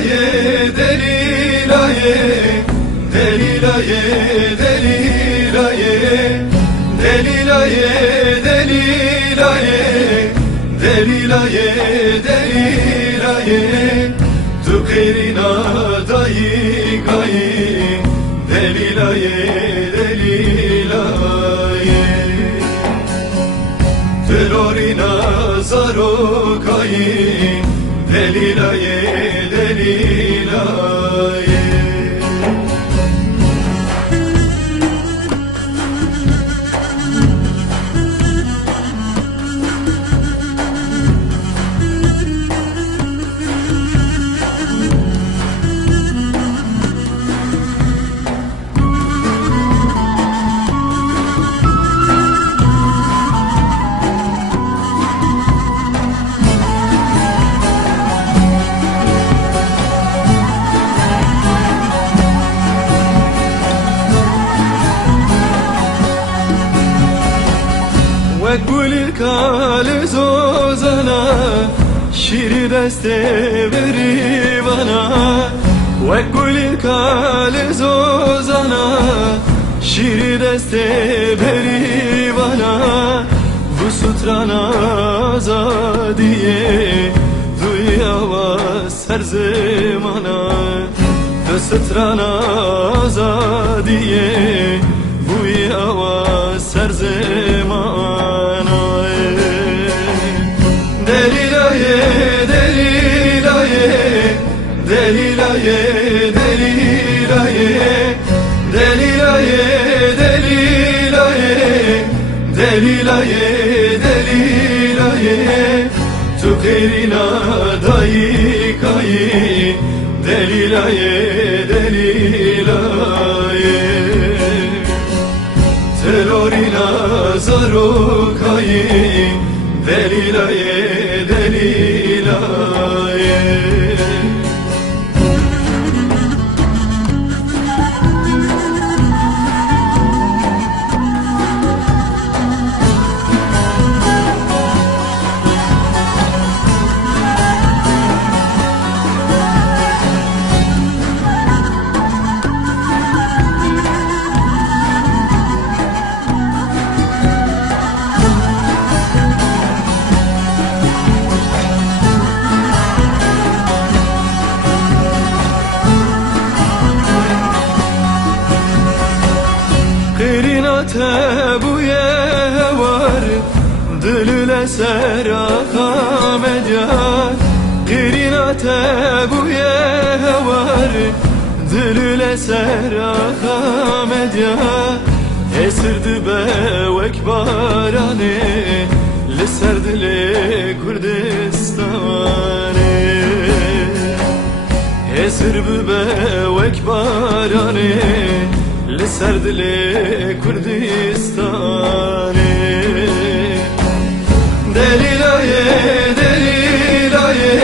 Delilaye, delilaye, delilaye, delilaye, delilaye, delilaye, delilaye, delilaye, tu kerina dayi gayi, delilaye, delilaye, terorina zaro gayi, delilaye, delilaye. وقول الكال زوزنا شيري دسته بری bana وقول الكال زوزنا شيري دسته بری bana bu sutrana azadiye duyavaz her zamana bu sutrana azadiye duyavaz her zamana. Delilaye, delilaye, delilaye, delilaye, delilaye, delilaye, delilaye, delilaye, tu kerina dayi gayi, delilaye, delilaye, terorina zaro gayi, delilaye, delilaye. Tebuye var dülüle seraka medyar Girina tebuye var dülüle seraka medyar Esirdi bevek barane Liserdile Kürdistan'e Esirdi bevek barane Liserdile Kürdistan'e Delilaye, delilaye,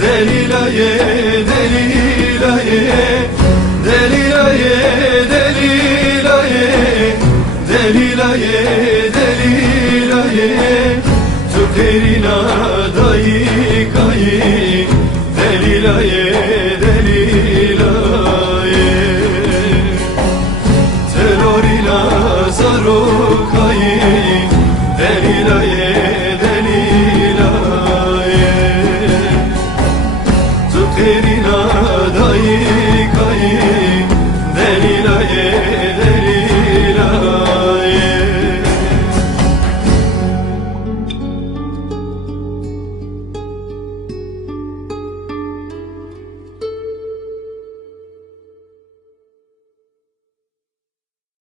delilaye, delilaye, delilaye, delilaye, delilaye, delilaye, tu kerina dayi gayi, delilaye,